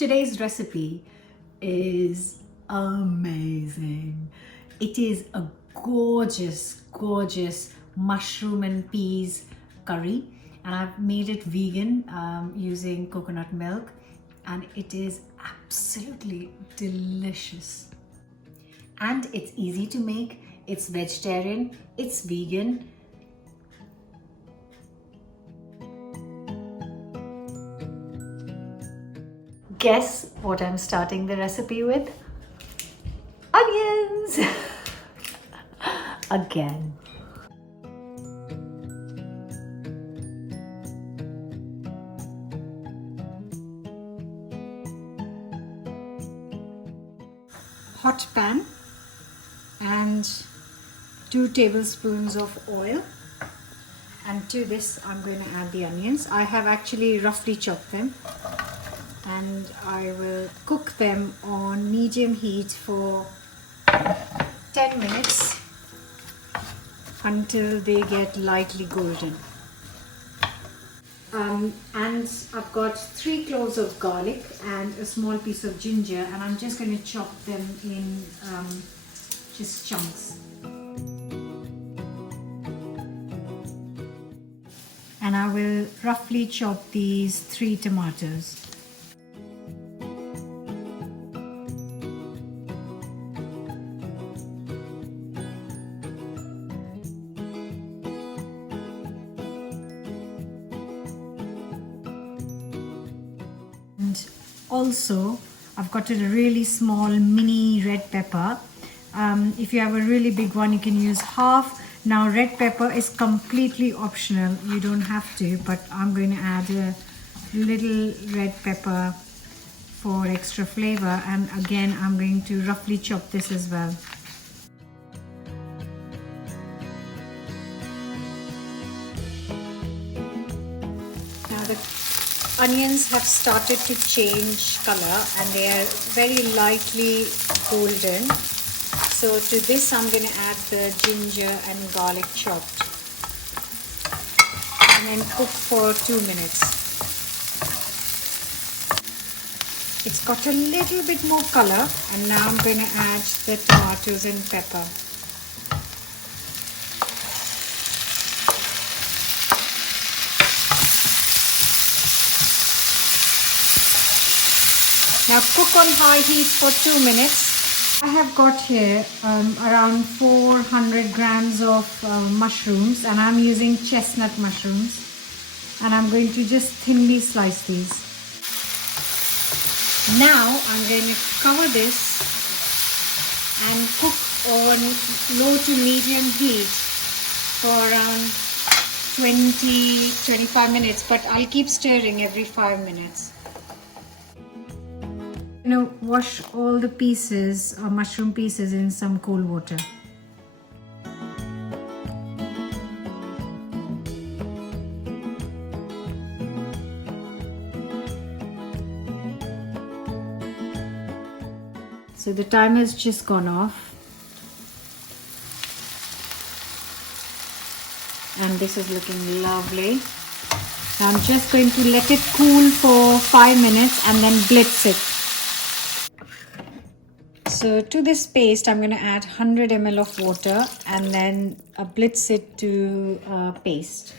Today's recipe is amazing. It is a gorgeous mushroom and peas curry, and I've made it vegan using coconut milk, and it is absolutely delicious. And it's easy to make, it's vegetarian, it's vegan. Guess what I'm starting the recipe with? Onions! Again. Hot pan and 2 tablespoons of oil, and to this I'm going to add the onions. I have actually roughly chopped them, and I will cook them on medium heat for 10 minutes until they get lightly golden. And I've got 3 cloves of garlic and a small piece of ginger, and I'm just going to chop them in just chunks. And I will roughly chop these 3 tomatoes. And also I've got a really small mini red pepper. If you have a really big one, you can use half. Now red pepper is completely optional, you don't have to, but I'm going to add a little red pepper for extra flavor, and again I'm going to roughly chop this as well. Now the onions have started to change color and they are very lightly golden. So to this I'm going to add the ginger and garlic chopped, and then cook for 2 minutes. It's got a little bit more color, and now I'm going to add the tomatoes and pepper. Now cook on high heat for 2 minutes. I have got here around 400 grams of mushrooms, and I'm using chestnut mushrooms, and I'm going to just thinly slice these. Now I'm going to cover this and cook on low to medium heat for around 20-25 minutes, but I'll keep stirring every 5 minutes. Wash all the pieces or mushroom pieces in some cold water. So the timer has just gone off, and this is looking lovely. Now I'm just going to let it cool for 5 minutes and then blitz it. So to this paste I'm going to add 100 ml of water and then blitz it to paste.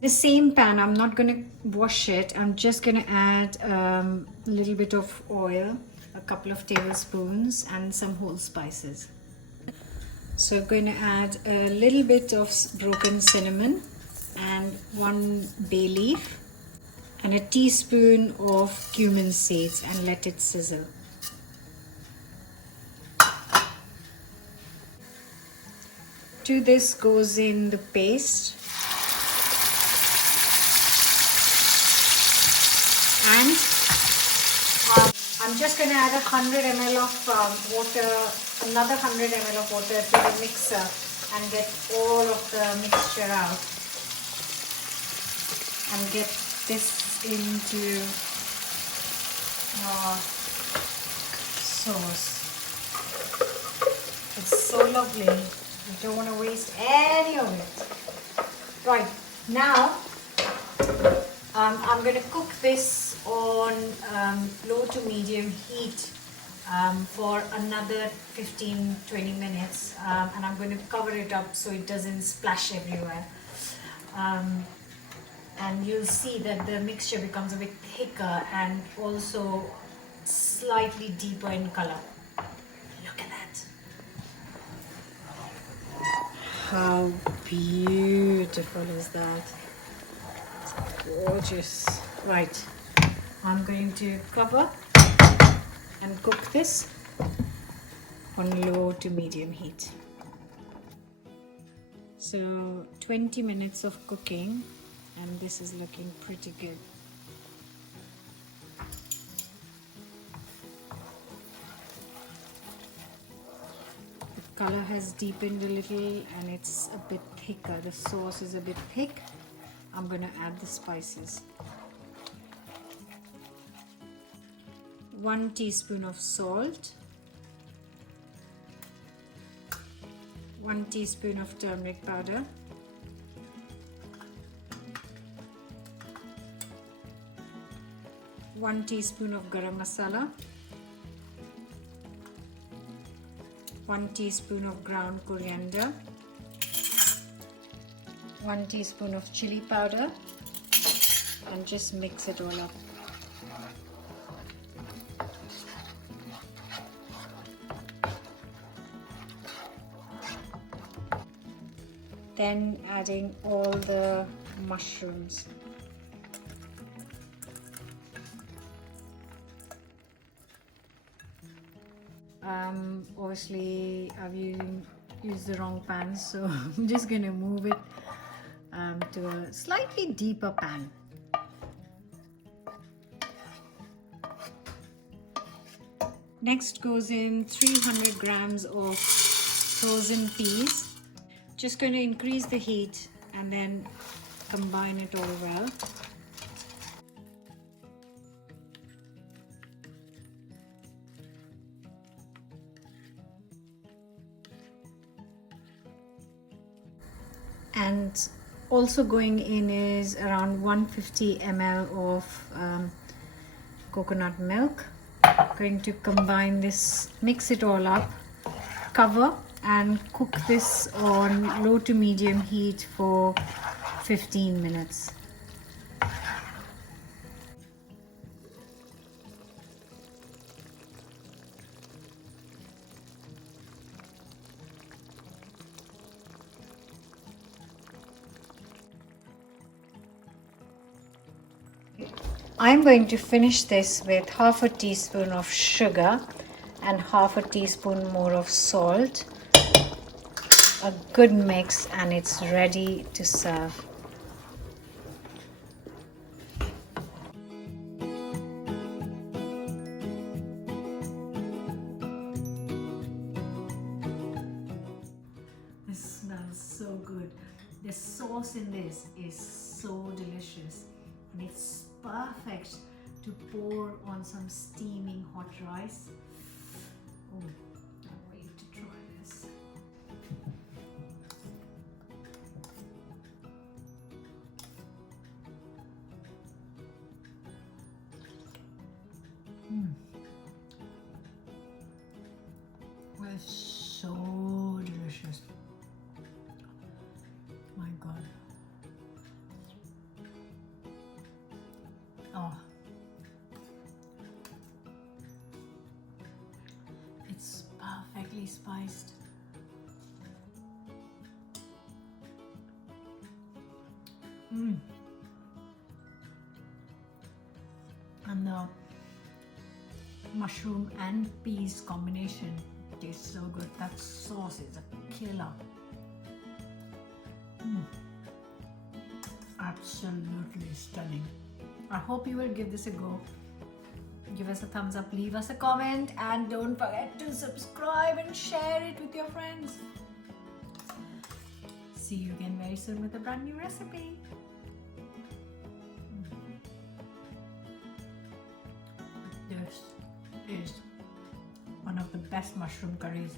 The same pan, I'm not going to wash it, I'm just going to add a little bit of oil, a couple of tablespoons, and some whole spices. So I'm going to add a little bit of broken cinnamon and 1 bay leaf and a teaspoon of cumin seeds, and let it sizzle. To this goes in the paste, and I'm just going to add 100 ml of water, another 100 ml of water to the mixer and get all of the mixture out, and get this into our sauce. It's so lovely. I don't want to waste any of it. Right, now I'm going to cook this on low to medium heat for another 15-20 minutes, and I'm going to cover it up so it doesn't splash everywhere. And you'll see that the mixture becomes a bit thicker and also slightly deeper in color. Look at that. How beautiful is that? It's gorgeous. Right, I'm going to cover and cook this on low to medium heat. So 20 minutes of cooking, and this is looking pretty good. The color has deepened a little and it's a bit thicker. The sauce is a bit thick. I'm going to add the spices. 1 teaspoon of salt, 1 teaspoon of turmeric powder, 1 teaspoon of garam masala, 1 teaspoon of ground coriander, 1 teaspoon of chili powder, and just mix it all up. Then adding all the mushrooms. Obviously I've used the wrong pan, so I'm just going to move it to a slightly deeper pan. Next goes in 300 grams of frozen peas. Just going to increase the heat and then combine it all well. And also going in is around 150 ml of coconut milk. Going to combine this, mix it all up, cover and cook this on low to medium heat for 15 minutes. I'm going to finish this with half a teaspoon of sugar and half a teaspoon more of salt. A good mix and it's ready to serve. This smells so good. The sauce in this is so delicious and it's perfect to pour on some steaming hot rice. Oh, can't wait to try this. It's so delicious. My God. Oh. It's perfectly spiced. And the mushroom and peas combination tastes so good. That sauce is a killer. Absolutely stunning. I hope you will give this a go. Give us a thumbs up, leave us a comment, and don't forget to subscribe and share it with your friends. See you again very soon with a brand new recipe. This is one of the best mushroom curries